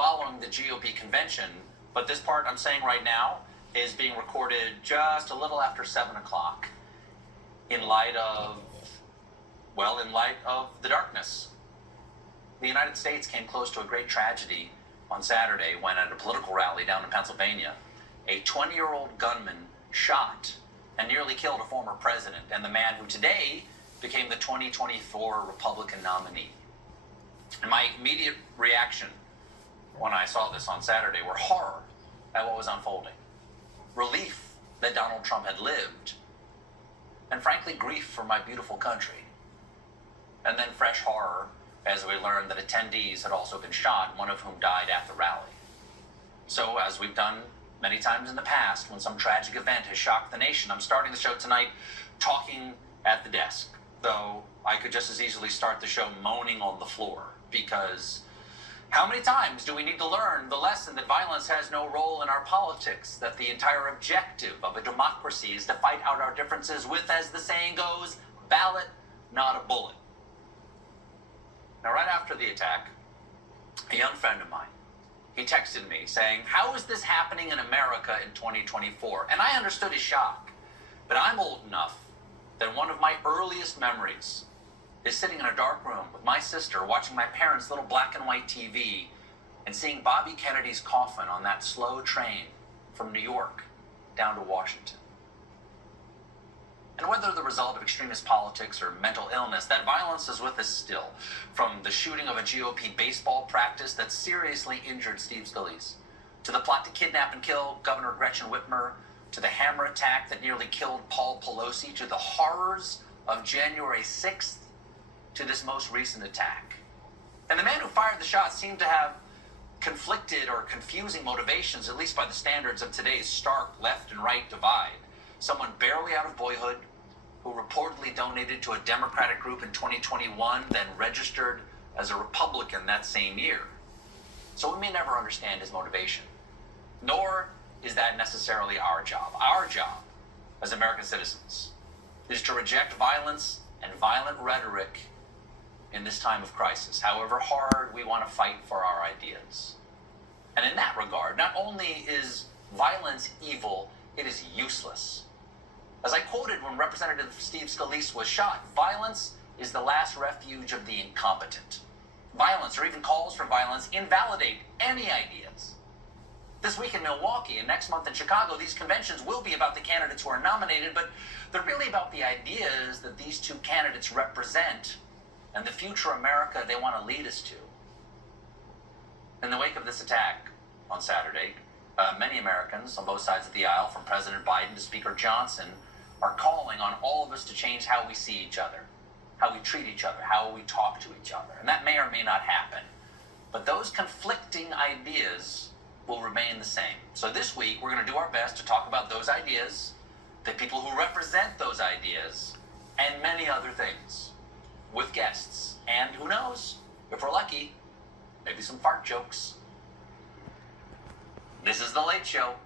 following the GOP convention, but this part I'm saying right now is being recorded just a little after 7 o'clock in light of the darkness. The United States came close to a great tragedy on Saturday when at a political rally down in Pennsylvania, a 20-year-old gunman shot and nearly killed a former president and the man who today became the 2024 Republican nominee. And my immediate reaction when I saw this on Saturday were horror at what was unfolding, relief that Donald Trump had lived, and frankly, grief for my beautiful country. And then fresh horror as we learned that attendees had also been shot, one of whom died at the rally. So, as we've done many times in the past, when some tragic event has shocked the nation, I'm starting the show tonight talking at the desk, though I could just as easily start the show moaning on the floor, because how many times do we need to learn the lesson that violence has no role in our politics, that the entire objective of a democracy is to fight out our differences with, as the saying goes, ballot, not a bullet. Now, right after the attack, a young friend of mine, he texted me saying, "How is this happening in America in 2024? And I understood his shock, but I'm old enough that one of my earliest memories is sitting in a dark room with my sister watching my parents' little black and white TV and seeing Bobby Kennedy's coffin on that slow train from New York down to Washington." And whether the result of extremist politics or mental illness, that violence is with us still. From the shooting of a GOP baseball practice that seriously injured Steve Scalise, to the plot to kidnap and kill Governor Gretchen Whitmer, to the hammer attack that nearly killed Paul Pelosi, to the horrors of January 6th, to this most recent attack. And the man who fired the shot seemed to have conflicted or confusing motivations, at least by the standards of today's stark left and right divide. Someone barely out of boyhood, who reportedly donated to a Democratic group in 2021, then registered as a Republican that same year. So we may never understand his motivation, nor is that necessarily our job. Our job as American citizens is to reject violence and violent rhetoric in this time of crisis, however hard we want to fight for our ideas. And in that regard, not only is violence evil, it is useless. As I quoted when Representative Steve Scalise was shot, violence is the last refuge of the incompetent. Violence, or even calls for violence, invalidate any ideas. This week in Milwaukee and next month in Chicago, these conventions will be about the candidates who are nominated, but they're really about the ideas that these two candidates represent and the future America they want to lead us to. In the wake of this attack on Saturday, many Americans on both sides of the aisle, from President Biden to Speaker Johnson, are calling on all of us to change how we see each other, how we treat each other, how we talk to each other. And that may or may not happen. But those conflicting ideas will remain the same. So this week, we're going to do our best to talk about those ideas, the people who represent those ideas, and many other things, with guests. And who knows, if we're lucky, maybe some fart jokes. This is The Late Show.